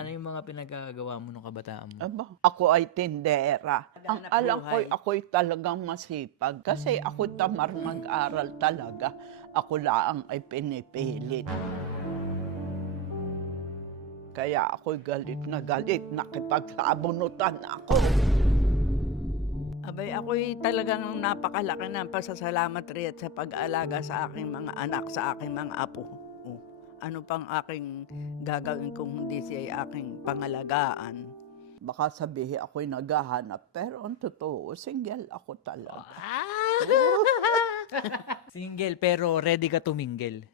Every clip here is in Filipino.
Ano yung mga pinagagawa mo nung kabataan mo? Aba, ako ay tindera. Ang Naghahanap alam ko, buhay. ako'y talagang masipag. Kasi ako tamar mag-aral talaga. Ako lang ay pinipilit. Kaya ako'y galit, nakipagsabunutan ako. Abay, ako'y talagang napakalaki ng pasasalamat rin sa pag-aalaga sa aking mga anak, sa aking mga apo. Oh, ano pang aking gagawin kung hindi siya aking pangalagaan? Baka sabihin ako'y naghahanap, pero ang totoo, single ako talaga. Single pero ready ka tumingel.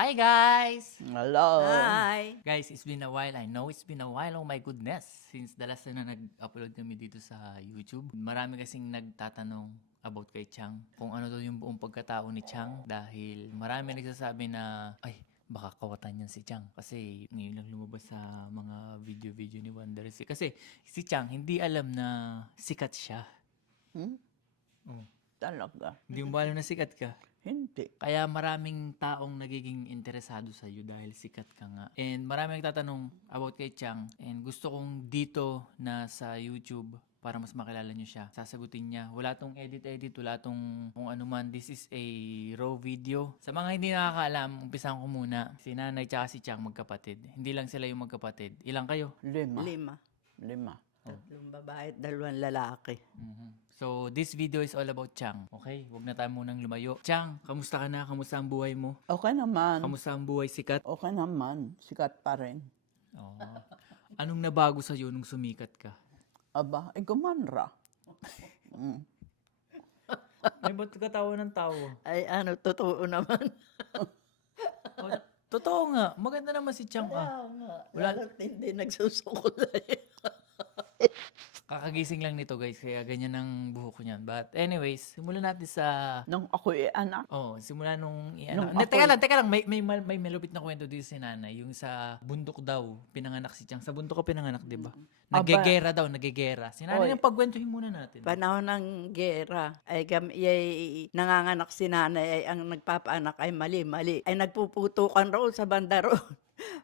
Hi guys! Hello. Hi! Guys, it's been a while. I know it's been a while. Oh my goodness. Since the last na nag-upload kami dito sa YouTube. Marami kasing nagtatanong about kay Chang. Kung ano daw yung buong pagkatao ni Chang. Dahil marami nagsasabi na, ay, baka kawatan yan si Chang. Kasi ngayon lang lumabas sa mga video-video ni Wonder. Kasi si Chang, hindi alam na sikat siya. Hmm? Oh. Talaga. Hindi mo ba alam na sikat ka? Hindi. Kaya maraming taong nagiging interesado sa iyo dahil sikat ka nga. And maraming nagtatanong about kay Chang. And gusto kong dito na sa YouTube para mas makilala nyo siya. Sasagutin niya. Wala tong edit-edit, wala tong kung ano man. This is a raw video. Sa mga hindi nakakaalam, umpisan ko muna. Si nanay tsaka si Chang magkapatid. Hindi lang sila yung magkapatid. Ilang kayo? 5. 5. 5. Tatlong babae at 2 lalaki. So, this video is all about Chang. Okay? Huwag na tayo munang lumayo. Chang, kamusta ka na? Kamusta ang buhay mo? Okay naman. Kamusta ang buhay sikat? Okay naman. Sikat pa rin. Oo. Anong nabago sa'yo nung sumikat ka? Aba, ay gumanra. Ay, ba't ka tawa ng tawa? Ay ano, totoo naman. Totoo nga. Maganda naman si Chang ah. Wala- Wala. Hindi nagsusukulay. Kakagising lang nito guys, kaya ganyan ang buhok ko niyan. But anyways, simulan natin sa... Nung ako'y anak, simula nung... Nung Hindi, ako- teka lang. May malupit na kwento dito si nanay. Yung sa bundok daw, pinanganak si Chang. Sa bundok ka pinanganak, di ba? Nagegera daw, nagegera. Si nanay Oy. yung pagkwentuhin muna natin. Panahon ng gera, ay nanganganak si nanay, ay ang nagpapaanak ay mali-mali. Ay nagpuputukan roon sa banda roon.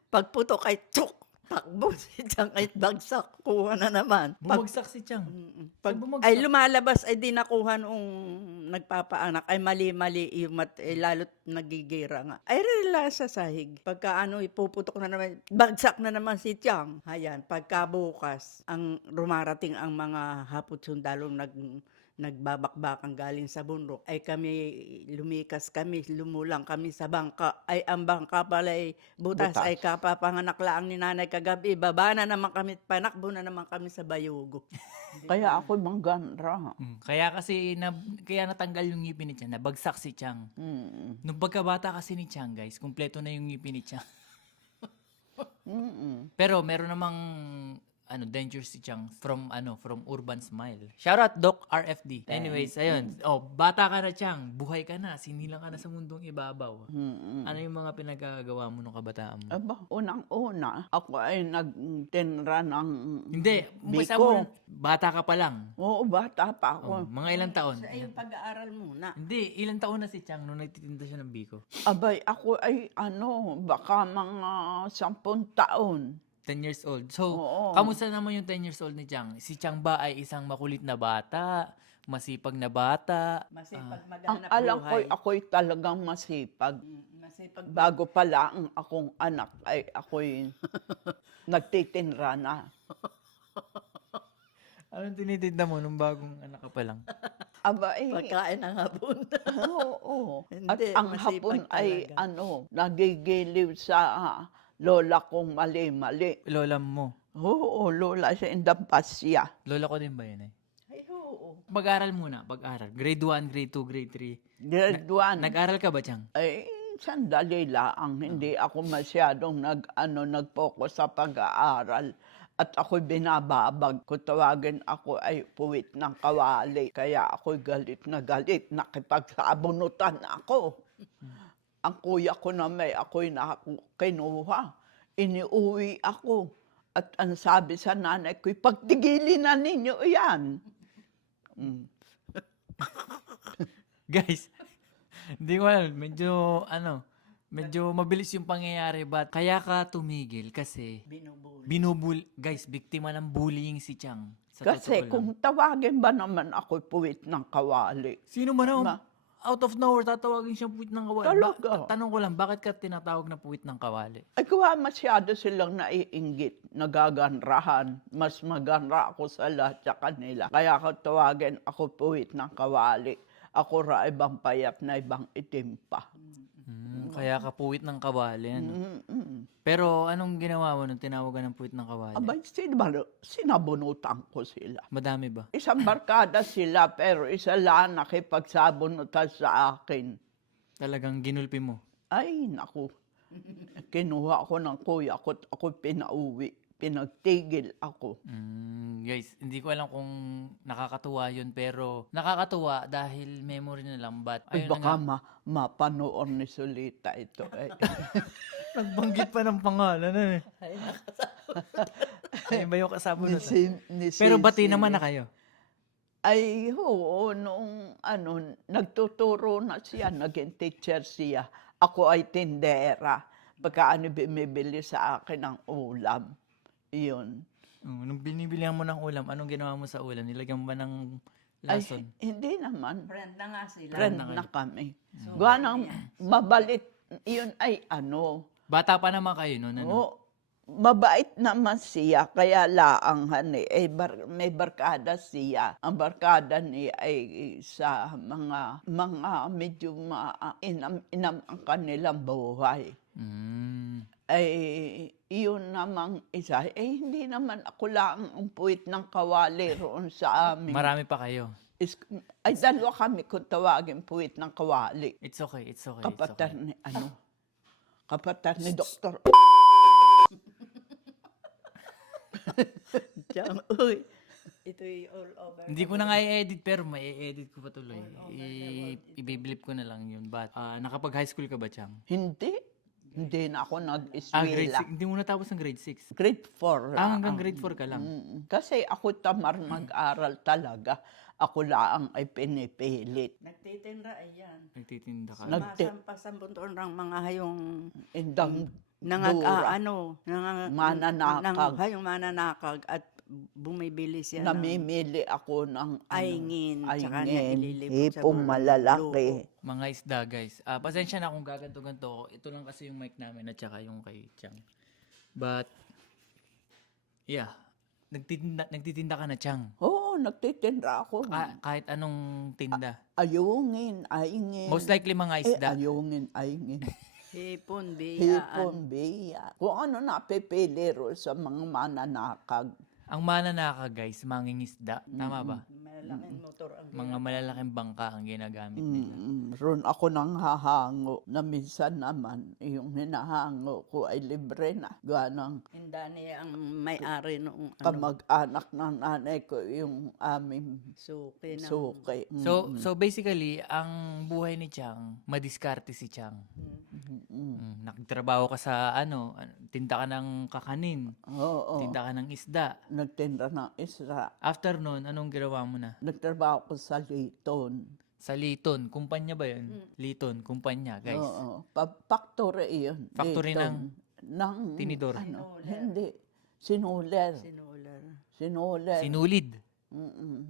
Pagputok ay tsuk! Takbo si Chang ay bagsak. Kuha na naman. Bumagsak si Chang. Pag, Saan bumagsak? ay lumalabas ay di nakuha nung nagpapaanak ay mali-mali yung lalo't nagigira nga. Ay rela sa sahig. Pagka ano ipuputok na naman, bagsak na naman si Chang. Ayan, pagkabukas, ang rumarating ang mga hapot sundalong nagbabakbakang galing sa bundok, ay kami lumikas kami, lumulang kami sa bangka. Ay ang bangka pala ay butas, Butas. ay kapapanganak lang ni nanay kagabi. Baba na naman kami, panakbo na naman kami sa bayugo. kaya ako'y mangganra. Kaya kasi, kaya natanggal yung ngipin ni Chang, nabagsak si Chang. Nung pagkabata kasi ni Chang, guys, kumpleto na yung ngipin ni Chang. Pero meron namang danger si Chang from Urban Smile. Shoutout Doc RFD. Anyways, ayun. Bata ka na Chang, buhay ka na, sinilang ka na sa mundong ibabaw. Ano yung mga pinagagawa mo nung kabataan mo? Aba, unang-una, ako ay nagtinra ng Hindi, umpisa biko. mo, bata ka pa lang. Oo, bata pa ako. Mga ilang taon? Ay yung pag-aaral muna. Hindi, ilang taon na si Chang nung nagtitinda siya ng biko? Abay, ako ay baka mga 10 taon. 10 years old. So, Oo. kamusta naman yung 10 years old ni Chang? Si Chang ba ay isang makulit na bata? Masipag na bata? Masipag Ang maghanap alam buhay. ko'y ako'y talagang masipag. Masipag Bago pala ang akong anak ay ako'y nagtitinra na. Anong tinitinda mo nung bagong anak ka pa lang? Aba, pagkain ng hapon. oo. At Hindi, ang masipag hapon ay talaga. nagigiliw sa lola kong mali-mali. Lola mo. Oo, lola siya in the pasya. Lola ko din ba yun eh? Ay, oo. Pag-aral muna, pag-aral. Grade 1, grade 2, grade 3. Grade 1. Nag-aral ka ba, Chang? Ay, sandali lang. Hindi ako masyadong nag-focus sa pag-aaral. At ako'y binababag. Kung tawagin ako ay puwit ng kawali. Kaya ako'y galit na galit. Nakipagsabunutan ako. Ang kuya ko na may ako'y kinuha. Iniuwi ako. At ang sabi sa nanay ko, pagtigilin na ninyo yan. Mm. Guys, hindi ko alam, medyo mabilis yung pangyayari, but kaya ka tumigil kasi guys, biktima ng bullying si Chang. Sa Kasi totoo lang. kung tawagin ba naman ako puwit ng kawali, Sino man Ma- out of nowhere tatawagin siyang puwit ng kawali. Talaga? Tanong ko lang, bakit ka tinatawag na puwit ng kawali? ay gawa masyado silang naiinggit, nagaganrahan. Mas maganra ako sa lahat sa kanila. Kaya ako tawagin ako puwit ng kawali. Ako ra ibang payat na ibang itim pa. Kaya ka puwit ng kawali. Ano? Pero anong ginawa mo nung tinawagan ng puwit ng kawali? Abay, sinabunutan ko sila. Madami ba? Isang barkada sila, pero isa lang nakipagsabunutan sa akin. Talagang ginulpi mo? Ay, naku. Kinuha ako ng kuya ko at ako pinauwi. Pinagtigil ako. Guys, hindi ko alam kung nakakatuwa yun, pero nakakatuwa dahil memory na lang, but Ay, ayun na baka nga, mapanood ni Solita ito. Eh. nagbanggit pa ng pangalan. Ano eh. Ayun ba yung kasama Ni nun? ni Pero bati Sisi. naman na kayo. Ay, oo, nung nagtuturo na siya, naging teacher siya. Ako ay tindera. Pagka bumibili sa akin ng ulam. Iyon. Nung binibilihan mo ng ulam, anong ginawa mo sa ulam? Nilagyan mo ba ng Ay, lason? hindi naman. Friend na nga sila. Friend na kayo. na kami. Gawa ng mabalit. Iyon ay Bata pa naman kayo noon. Ano? Oo, mabait naman siya, kaya laanghan eh. May barkada siya. Ang barkada niya ay sa mga medyo inam ang kanilang buhay. Mm. Ay, iyon namang isa. Hindi naman ako lang ang puwit ng kawali roon sa amin. Marami pa kayo. Ay, dalawa kami kung tawagin puwit ng kawali. It's okay, it's okay. Kapatar It's okay. ni, kapatar ni Doktor. Diyan, uy. Ito'y all over. Hindi ko na nga i-edit, pero may edit ko pa tuloy. I-biblip ko na lang yun. But, nakapag-high school ka ba, Chang? Hindi na ako Grade nag-eskwela. 6. Hindi mo natapos ng grade 6. Grade 4. Hanggang grade 4 ka lang. Kasi ako tamar mag-aral talaga. Ako lang ay pinipilit. Nagtitinda, ayan. Nagtitinda ka. Masampasan buntuan ng mga hayong Indang nangag dura. Mananakag. hayong mananakag at bumibili siya Namimili ako ng aingin, tsaka niya aingin, ililibot sa hipong lulo. malalaki. Mga isda, guys. Pasensya na kung gaganto-ganto ko. Ito lang kasi yung mic namin at saka yung kay Chang. But, yeah. Nagtitinda ka na, Chang. Oo, nagtitinda ako. Kahit anong tinda. Ayungin, aingin. Most likely mga isda. Ayungin, aingin. Hipon, biyaan. Hipon, biya. Kung ano napipili ro sa mga mananakag. Ang mananaka, guys, mangingisda. Tama ba? Malaking motor ang Mga malalaking bangka ang ginagamit nila. Ron ako nang hahango na minsan naman yung hinahango ko ay libre na. Ganang Hinda niya ang may-ari noong kamag-anak ng nanay ko yung aming suki ng suki. So basically, ang buhay ni Chang, madiskarte si Chang. Nagtrabaho ka sa tinda ka ng kakanin, Oo, tinda ka ng isda. nagtinda ng isra. After nun, anong ginawa mo na? Nagtrabaho ko sa Liton. Sa Liton, kumpanya ba yun? Liton, kumpanya, guys. Oo, factory yun. Factory Liton. ng tinidor. Hindi. Sinuler. sinular. Sinuler. Sinulid.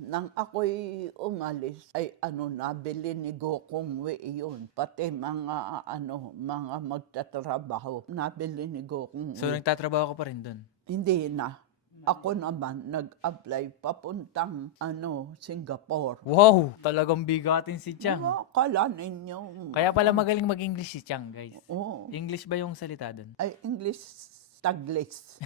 Nang ako'y umalis, ay nabili ni Gokongwe iyon. Pati mga mga magtatrabaho. Nabili ni Gokongwe. So, nagtatrabaho ka pa rin dun? Hindi na. Ako naman nag-apply papuntang Singapore. Wow! Talagang bigatin si Chang. Akala ninyo. Kaya pala magaling mag-English si Chang, guys. Oo. English ba yung salita dun? Ay, English Taglis.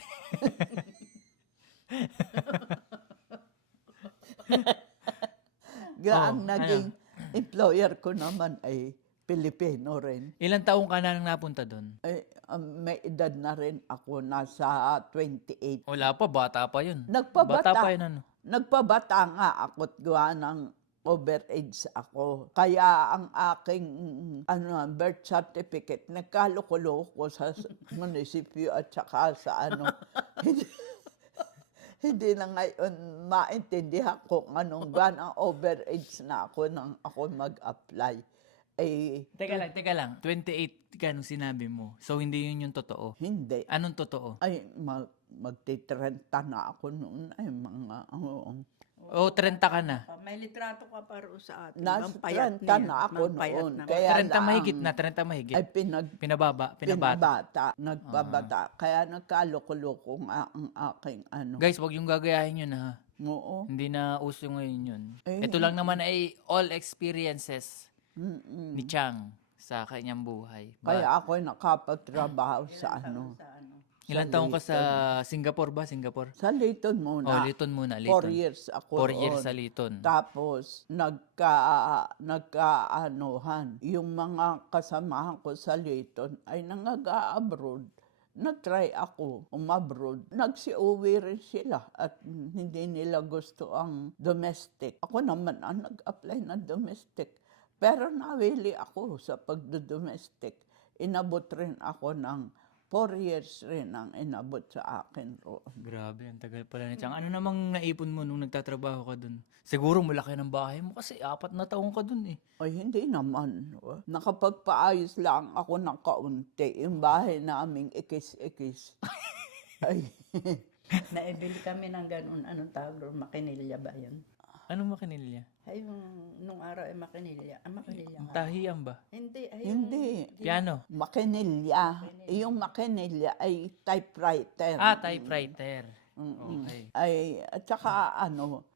Ang naging employer ko naman ay Pilipino rin. Ilang taong ka na nang napunta dun? Ay, may edad na rin ako, nasa 28. Wala pa, bata pa yun. Nagpabata. Bata pa yun, Nagpabata nga ako't gawa ng overage ako. Kaya ang aking birth certificate, nagkalukulo ko sa munisipyo at saka sa hindi na ngayon maintindihan kung anong ang overage na ako nang ako mag-apply. Eh, Teka lang. 28 ka nung sinabi mo. So, hindi yun yung totoo. hindi. Anong totoo? Ay, magti-30 na ako noon. Ay, mga, O, 30 ka na. May litrato ka pa rin sa atin. Nasa Mampayat 30 niya. na ako Mampayat noon. na. Kaya 30 mahigit lang, na, 30 mahigit. ay Pinabata. pinabata, nagpabata. Kaya nagkaloko-loko nga ang aking ano. Guys, wag yung gagayahin yun ha. Oo. Hindi na uso ngayon yun. Eh. Ito lang naman ay all experiences Mm-mm. ni Chang sa kanyang buhay. Kaya ako'y nakapagtrabaho sa ano. Ilan taong ka sa Singapore ba? Singapore? Sa Layton Oh, muna. Liton muna. 4 Liton. years ako 4 years roon. sa Liton. Tapos, nagkaanuhan. Yung mga kasamahan ko sa Layton ay nangaga-abroad. Nag-try ako umabroad. Nagsi-uwi rin sila at hindi nila gusto ang domestic. Ako naman ang nag-apply ng domestic. Pero nawili ako sa pagdo-domestic. Inabot rin ako ng 4 years rin ang inabot sa akin roon. Grabe, ang tagal pala ni Chang. Ano namang naipon mo nung nagtatrabaho ka dun? Siguro malaki ng bahay mo kasi 4 na taong ka dun eh. Ay, hindi naman. Nakapagpaayos lang ako ng kaunti. Yung bahay naming ikis-ikis. Ay, Naibili kami ng ganun. Anong tawag doon? Makinilya ba yun? Anong makinilya? Ay, yung nung araw ay makinilya. Makinilya nga. Tahiyan ba? Hindi. Ay, hindi. Piano? Makinilya. Yung makinilya ay typewriter. Typewriter. Mm-mm. Okay. Ay, at saka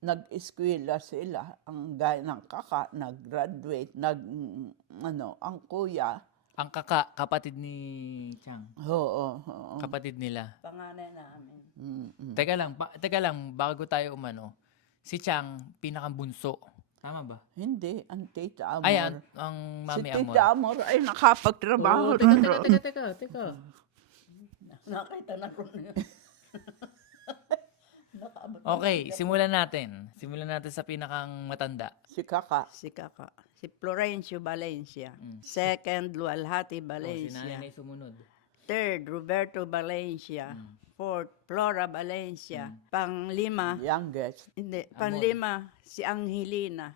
nag-eskwela sila. Ang gaya ng kaka, nag-graduate, ang kuya. Ang kapatid ni Chang. Oo. Kapatid nila. panganay namin. Mm-mm. Teka lang, bago tayo umano. Si Chang, pinakambunso. Tama ba? Hindi, ang tita Amor. Ay, ang mami si Amor. tita Amor ay nakapagtrabaho rin roon. Teka. Nakita na ko na yun. Nakaabot na Okay, simulan natin. Simulan natin sa pinakang matanda. Si kaka. si Kaka. Si Florencio Valencia. Mm. Second, Lualhati Si Valencia. nanay sumunod. Third, Roberto Valencia. Fourth, Flora Valencia. Panglima, Youngest. hindi, panglima, si Angelina.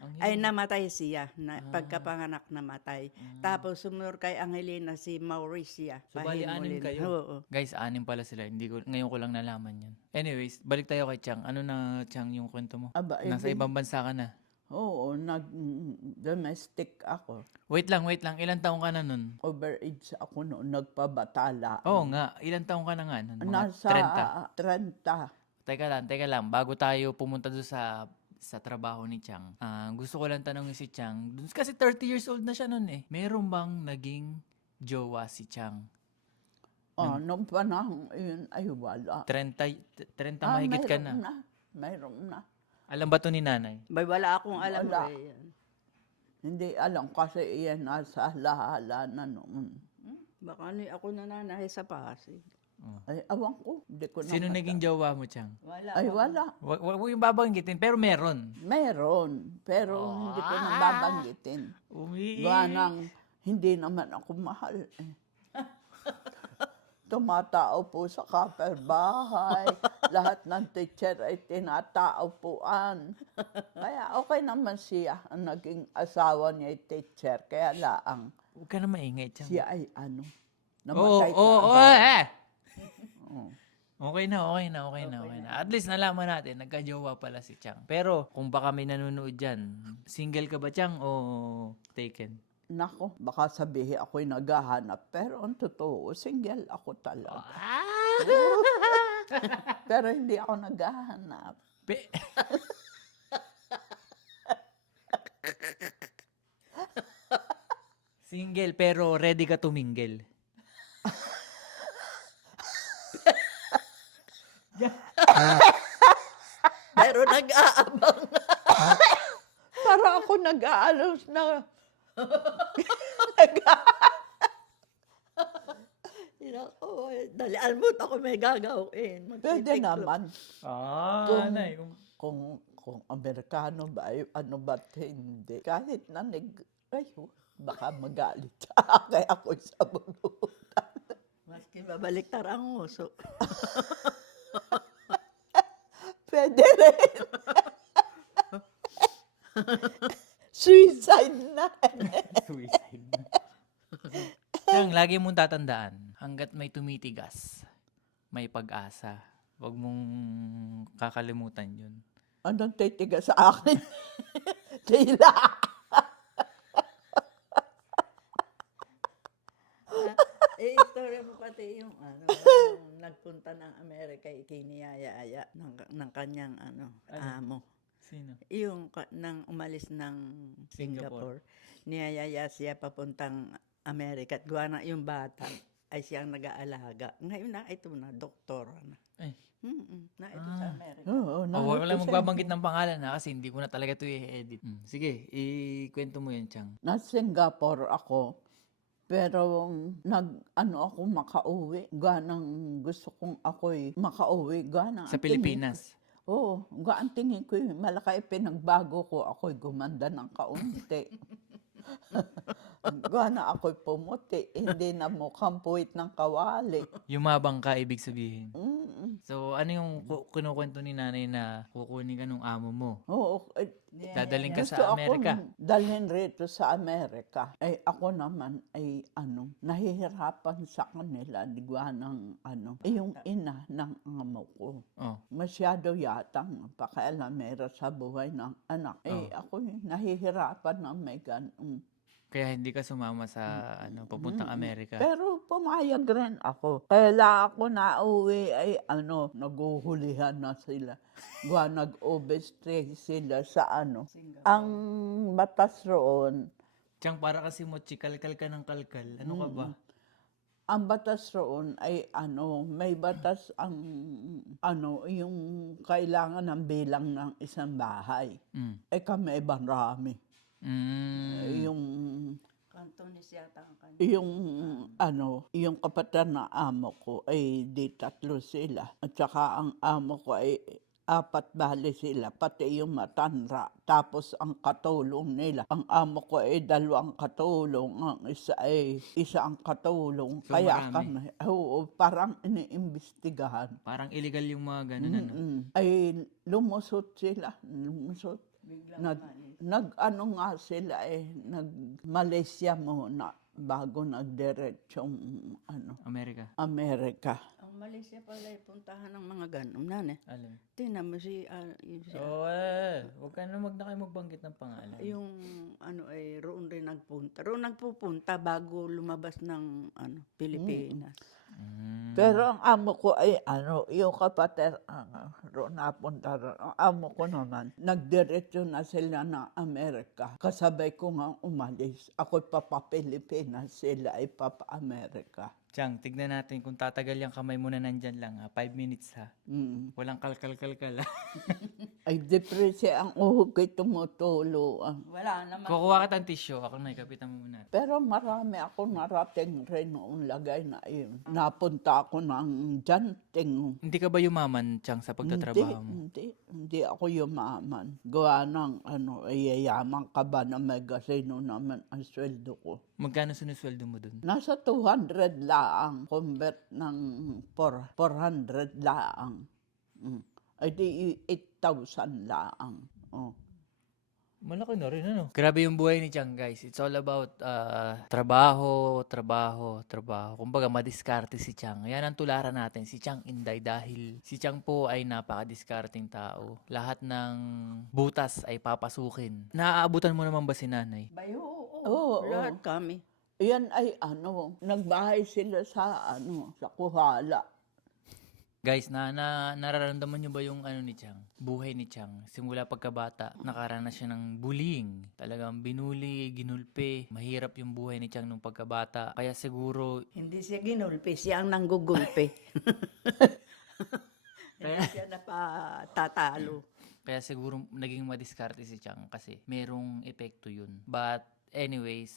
Ang Ay namatay siya, pagkapanganak namatay. Tapos sumunod kay Angelina si Mauricia. So, bali, anim Pahimulin. kayo? Oo. Guys, 6 pala sila. Ngayon ko lang nalaman yan. Anyways, balik tayo kay Chang. Ano na, Chang, yung kwento mo? Aba, Nasa ibang bansa ka na. Oo, nag-domestic ako. Wait lang. Ilan taong ka na nun? Overage ako noon, nagpabatala. Oo nga. Ilan taong ka na nga nun? Mga Nasa 30. Teka lang. Bago tayo pumunta doon sa trabaho ni Chang, gusto ko lang tanongin si Chang. Kasi 30 years old na siya nun eh. Meron bang naging jowa si Chang? Nung panahon yun ay wala. 30 mahigit ka na. Mayroon na. Alam ba to ni nanay? Bay, wala akong alam. Wala. Eh. Hindi alam kasi iyan nasa lahala na noon. Baka ako nananahay sa Pasig. Ay, awang ko. Hindi ko Sino na naging jowa mo, Chang? Wala. Ay, wala. Huwag yung babanggitin, pero meron. Meron. Pero hindi ko na babanggitin. Gawa nang hindi naman ako mahal. Tumatao po sa kapitbahay. Lahat ng teacher ay tinatao poan. Kaya okay naman siya. Ang naging asawa niya ay teacher. Kaya laang Huwag ka na maingay, Chang. siya ay Oo, namatay Okay na. At least nalaman natin, nagka-jowa pala si Chang. Pero, kung baka may nanonood dyan, single ka ba, Chang, o taken? Nako, baka sabihin ako'y naghahanap. Pero ang totoo, single ako talaga. Pero hindi ako naghahanap. Single, pero ready ka to mingle. Pero nag-aabang. Para ako nag-aalos na. Dalian mo ako may gagawin. Pwede naman. Kung- Nay. Kung Amerikano ba, ay ano ba't hindi. Kahit na baka magalit sa akin ako sa bunutan. Maski babalik ang uso. Pwede rin. Suicide na. Suicide. Chang, lagi mong tatandaan, hanggat may tumitigas, may pag-asa. Huwag mong kakalimutan yun. Anong titigas sa akin? Tila. Istorya mo pati yung yung nagpunta ng Amerika, ikiniyaya-aya ng kanyang amo. Sino? Yung nang umalis ng Singapore, niyayaya siya papuntang Amerika at gawa na yung bata ay siyang nag-aalaga. Ngayon na ito na, doktora na. Ay. Na ito sa Amerika. Oo, Wala magbabanggit ng pangalan na kasi hindi ko na talaga ito i-edit. Sige, ikwento mo yan, Chang. Nasa Singapore ako, pero ako makauwi. Ganang gusto kong ako'y makauwi. Ganang Sa Pilipinas. Oo, ang tingin ko malaki pinagbago ko. Ako'y gumanda ng kaunti. Gana ako'y pumuti. Hindi na mukhang puwit ng kawali. Yumabang ka, ibig sabihin. Mm. So, ano yung kinukwento ni nanay na kukunin ka nung amo mo? Oo, Dadaling ka gusto sa Amerika. akong dalhin rito sa Amerika. Ay ako naman ay nahihirapan sa kanila. Digwa ng yung ina ng amo ko. Oh. Masyado yatang pakialamera sa buhay ng anak. Ako nahihirapan na may ganun. Kaya hindi ka sumama sa papuntang Amerika. Pero pumayag rin ako. Kaya ako nauwi ay naguhulihan na sila. Nag-overstay sila sa Ang batas roon, Chang, para kasi mo kalkal ka ng kalkal. Ano ka ba? ang batas roon ay may batas ang yung kailangan ng bilang ng isang bahay. Eh kami ay marami. Yung Cantonese yata ang kanya. yung kapatid na amo ko ay di 3 sila. At saka ang amo ko ay 4 bali sila, pati yung matanda. Tapos ang katulong nila, ang amo ko ay 2 katulong, ang isa ay 1 katulong. So, Kaya marami. kami, parang iniimbestigahan. Parang illegal yung mga ganun, Ay lumusot sila, nga sila nag-Malaysia muna bago nagdiretsong Amerika. Amerika. Ang Malaysia pala ay puntahan ng mga ganun. Nane, Alam. tingnan mo Huwag ka na magbanggit ng pangalan. yung ay roon rin nagpunta. Roon nagpupunta bago lumabas ng Pilipinas. Pero ang amo ko ay yung kapatid, roon napunta ron. Ang amo ko naman, nagdiretso na sila ng Amerika. Kasabay ko nga umalis. Ako'y papa-Pilipinas, sila ay papa-Amerika. Chang, tignan natin kung tatagal yung kamay mo na nandyan lang, 5 minutes ha. Walang kalkal-kalkal ha. Ay, depresi ang uhog ko'y tumutulo. Wala naman. Kukuha ka ng tissue, ako na ikapitan mo muna. Pero marami ako narating rin noong lagay na yun. Napunta ako ng janting. Hindi ka ba yumaman, Chang, sa pagtatrabaho mo? Hindi ako yumaman. Gawa ng yayaman ka ba na may gasino naman ang sweldo ko. Magkano sinusweldo mo dun? Nasa 200 laang, convert ng 400 laang. Ay di 8,000 laang. Oh. Malaki na rin, ano? Grabe yung buhay ni Chang, guys. It's all about trabaho. Kumbaga, madiskarte si Chang. Yan ang tularan natin, si Chang Inday, dahil si Chang po ay napakadiskarting tao. Lahat ng butas ay papasukin. Naaabutan mo naman ba si nanay? Bayo, Oo. lahat kami. Yan ay nagbahay sila sa sa Kuhala. Guys, nararamdaman nyo ba yung ni Chang? Buhay ni Chang. Simula pagkabata, nakaranas siya ng bullying. Talagang binuli, ginulpi. Mahirap yung buhay ni Chang nung pagkabata. Kaya siguro, Hindi siya ginulpi, siya ang nanggugulpi. Hindi siya napatatalo. kaya siguro naging madiskarte si Chang kasi merong epekto yun. But anyways,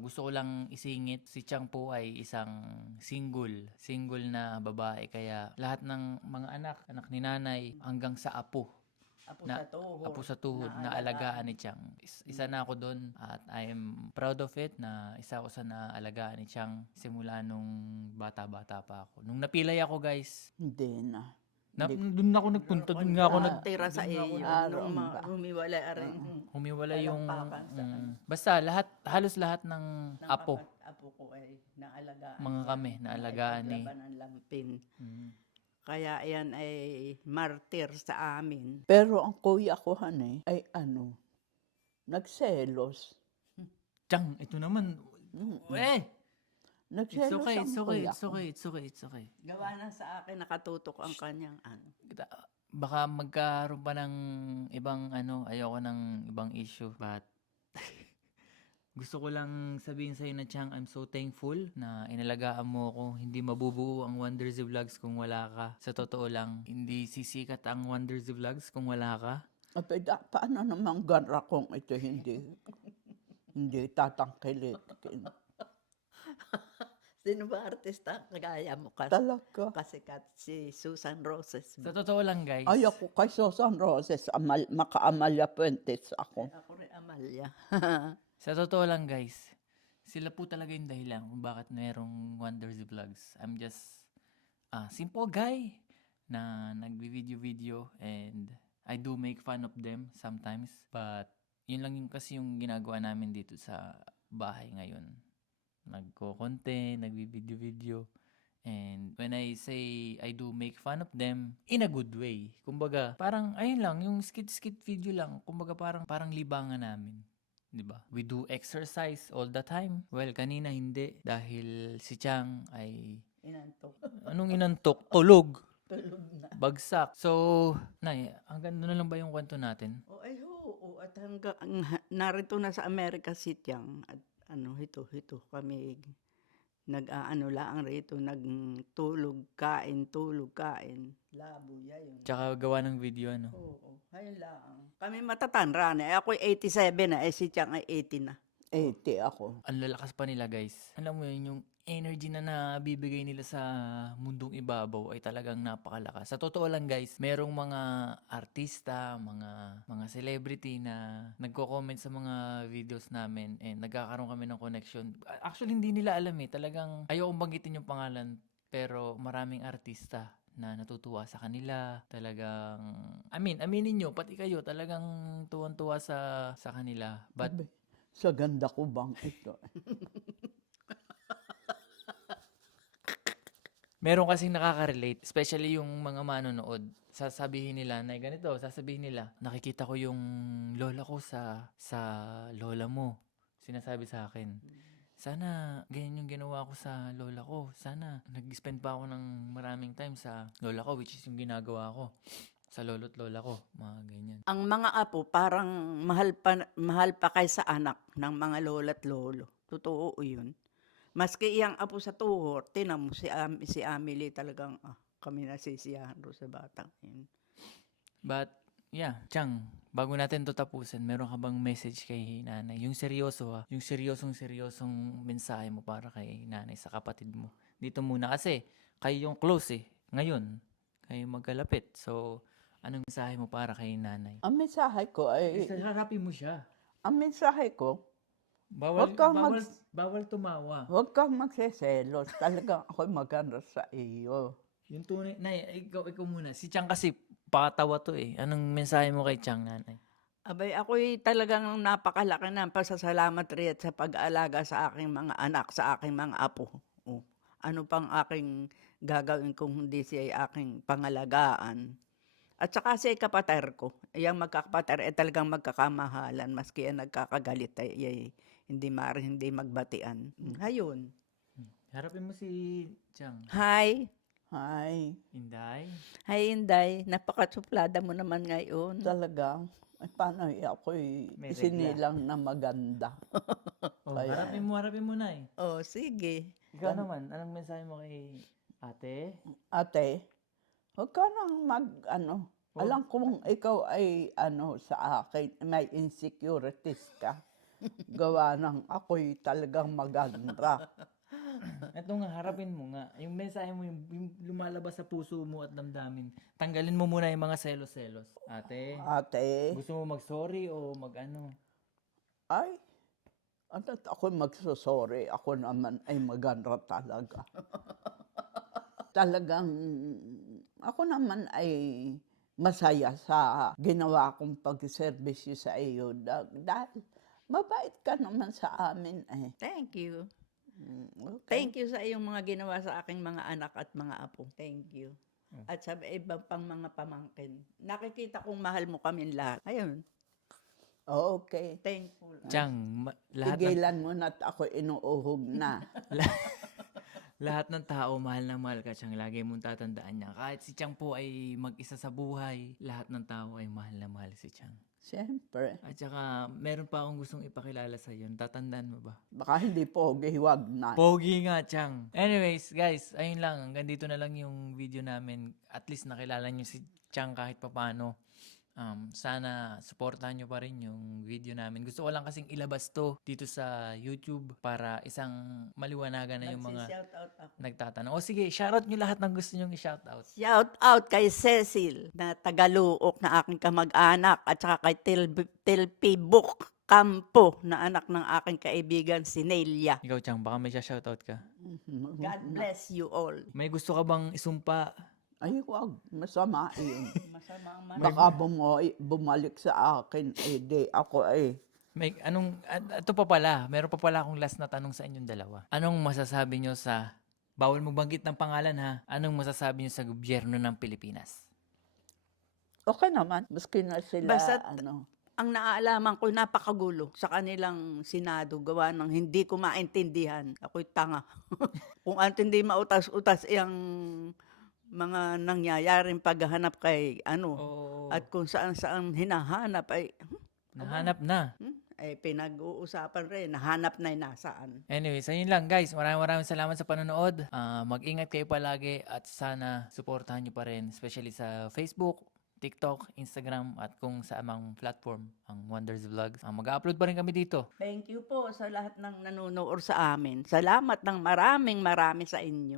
gusto ko lang isingit, si Chang po ay isang single na babae. Kaya lahat ng mga anak ni nanay, hanggang sa apo sa tuhod na alagaan ni Chang. Isa na ako doon at I am proud of it na isa ako sa naalagaan ni Chang simula nung bata-bata pa ako. Nung napilay ako, guys, Hindi na. Doon ako nagpunta, doon nga ako Tira sa iyo. Nung humiwalay rin. humiwala yung Talampakan saan. basta halos lahat ng apo, Apo ko ay naalagaan. mga kami naalagaan ni. Laban ng lampin. Mm. Kaya yan ay martir sa amin. Pero ang kuya ko, ay nagselos. Tiyang, ito naman. Eh, it's Nagselos okay, ang it's okay, kuya it's ko. okay, it's okay, it's okay. Gawa na sa akin, nakatutok ang kanyang ano. Baka magkaroon pa ng ibang ayoko ng ibang issue, but gusto ko lang sabihin sa'yo na Chang, I'm so thankful na inalagaan mo ako. Hindi mabubuo ang Wondersy Vlogs kung wala ka. Sa totoo lang, hindi sisikat ang Wondersy Vlogs kung wala ka. Paano naman gara kung ito hindi tatangkilik? Sino ba artista ang kagaya mo? Talaga. Kasikat si Susan Roses. Sa totoo lang, guys. Ay, ako kay Susan Roses, maka-Amalia Puentes ako. Ako rin Amalia. Sa totoo lang, guys, sila po talaga yung dahilan kung bakit merong Wondersy Vlogs. I'm just a simple guy na nagbi-video and I do make fun of them sometimes. But yun lang yung kasi yung ginagawa namin dito sa bahay ngayon. Nagko-content, nagbi-video. And when I say I do make fun of them, in a good way. Kumbaga, parang ayun lang, yung skit video lang. Kumbaga parang libangan namin. 'Di ba? We do exercise all the time. Well, kanina hindi dahil si Chang ay Inantok. anong inantok? Tulog. Tulog na. Bagsak. So, Nay, hanggang doon na lang ba yung kwento natin? O ay oo. At hanggang narito na sa America City ang at hito kami nag-aano lang rito, nagtulog, kain, labo yun. Tsaka gawa ng video, Oo, ayun lang. Kami matatanda na. Ako 87 na, si Chang ay 80 na. 80 ako. Ang lalakas pa nila, guys. Alam mo yun, yung energy na nabibigay nila sa mundong ibabaw ay talagang napakalakas. Sa totoo lang, guys, merong mga artista, mga celebrity na nagko-comment sa mga videos namin and nagkakaroon kami ng connection. Actually, hindi nila alam talagang ayokong banggitin yung pangalan, pero maraming artista na natutuwa sa kanila. Talagang, aminin nyo, pati kayo, talagang tuwan-tuwa sa kanila. But, Sa ganda ko bang ito? meron kasing nakaka-relate, especially yung mga manonood. Sasabihin nila na ganito, sasabihin nila, nakikita ko yung lola ko sa lola mo. Sinasabi sa akin, sana ganyan yung ginawa ko sa lola ko. Sana nag-spend pa ako ng maraming time sa lola ko, which is yung ginagawa ko sa lolo't lola ko, mga ganyan. Ang mga apo parang mahal pa kaysa anak ng mga lola't lolo. Totoo yun. Maski iyang apo sa tuhor, tinan mo si Amelie talagang kami nasisiyahan ro sa batang yun. But, yeah, Chang, bago natin to tapusin, meron ka bang message kay nanay? Yung seryoso yung seryosong mensahe mo para kay nanay sa kapatid mo. Dito muna kasi, kayo yung close ngayon, kayo magkalapit. So, anong mensahe mo para kay nanay? Ang mensahe ko ay, Harapin mo siya. ang mensahe ko, Bawal, Huwag kang bawal tumawa. huwag kang magseselos. Talagang ako'y maganda sa iyo. Yung tunay, nay, ikaw muna. Si Chang kasi pakatawa to Anong mensahe mo kay Chang, nanay? Abay, ako'y talagang napakalaki ng pasasalamat rin sa pag-aalaga sa aking mga anak, sa aking mga apo. Ano pang aking gagawin kung hindi siya ay aking pangalagaan? At saka si kapater ko, yung magkakapater ay talagang magkakamahalan, maski yan nagkakagalit ay hindi magbatian. Hayun. Harapin mo si Chang. Hi. Hi. Inday. Hi, Inday. Napakasuplada mo naman ngayon. Talagang, paano ako'y May regla. isinilang na maganda. Kaya- Harapin mo na Oh, sige. Ikaw naman, anong mensahe mo kay ate? Ate, huwag ka nang alam kong ikaw ay sa akin, may insecurities ka. Gawa ng ako'y talagang maganda. Ito nga, harapin mo nga. Yung mensahe mo, yung lumalabas sa puso mo at damdamin. Tanggalin mo muna yung mga selos-selos. Ate, Ate, gusto mo mag-sorry o mag-ano? ay, ako'y magsusorry. Ako naman ay maganda talaga. Talagang, Ako naman ay masaya sa ginawa kong pagserbisyo sa iyo dahil mabait ka naman sa amin eh. Thank you. Okay. Thank you sa iyong mga ginawa sa aking mga anak at mga apo. Thank you. At sa iba pang mga pamangkin. Nakikita kong mahal mo kami lahat. Ayun, Okay. thankful. Chang, lahat ng Tigilan mo na't ako inuuhog na. lahat ng tao mahal na mahal ka, Chang. Lagi mong tatandaan niya. Kahit si Chang po ay mag-isa sa buhay, lahat ng tao ay mahal na mahal si Chang. Siyempre. At saka, meron pa akong gustong ipakilala sa iyo. Tatandaan mo ba? Baka hindi pogi, wag na. Pogi nga, Chang. Anyways, guys, ayun lang. Hanggang dito na lang yung video namin. At least nakilala nyo si Chang kahit papano. Sana supportahan nyo pa rin yung video namin. Gusto ko lang kasing ilabas to dito sa YouTube para isang maliwanagan na yung mga Magsi-shoutout ako. nagtatanong. O sige, shoutout nyo lahat ng gusto nyong i-shoutout. Shout out kay Cecil na Tagaluok na aking kamag-anak at saka kay Tilpibuk Campo na anak ng aking kaibigan si Nelia. Ikaw, Chang, baka may shoutout ka. God bless you all. May gusto ka bang isumpa? Ay, wag. Masama yun. Masama ang Baka bumalik sa akin. Eh, di ako eh. May ito pa pala, meron pa pala akong last na tanong sa inyong dalawa. Anong masasabi nyo sa, bawal mo banggit ng pangalan ha, anong masasabi nyo sa gobyerno ng Pilipinas? Okay naman. Maski na sila, Basta't- ano. Ang naaalaman ko, napakagulo sa kanilang Senado, gawa ng hindi ko maintindihan. Ako'y tanga. Kung hindi mautas-utas yung mga nangyayaring paghahanap kay Oo. at kung saan-saan hinahanap ay Nahanap na. ay pinag-uusapan rin, nahanap na nasaan. Anyways, ayun lang guys. Maraming salamat sa panonood. Mag-ingat kayo palagi at sana supportahan nyo pa rin, especially sa Facebook, TikTok, Instagram, at kung sa amang platform, ang Wonders Vlogs. Mag-upload pa rin kami dito. Thank you po sa lahat ng nanonood sa amin. Salamat ng marami sa inyo.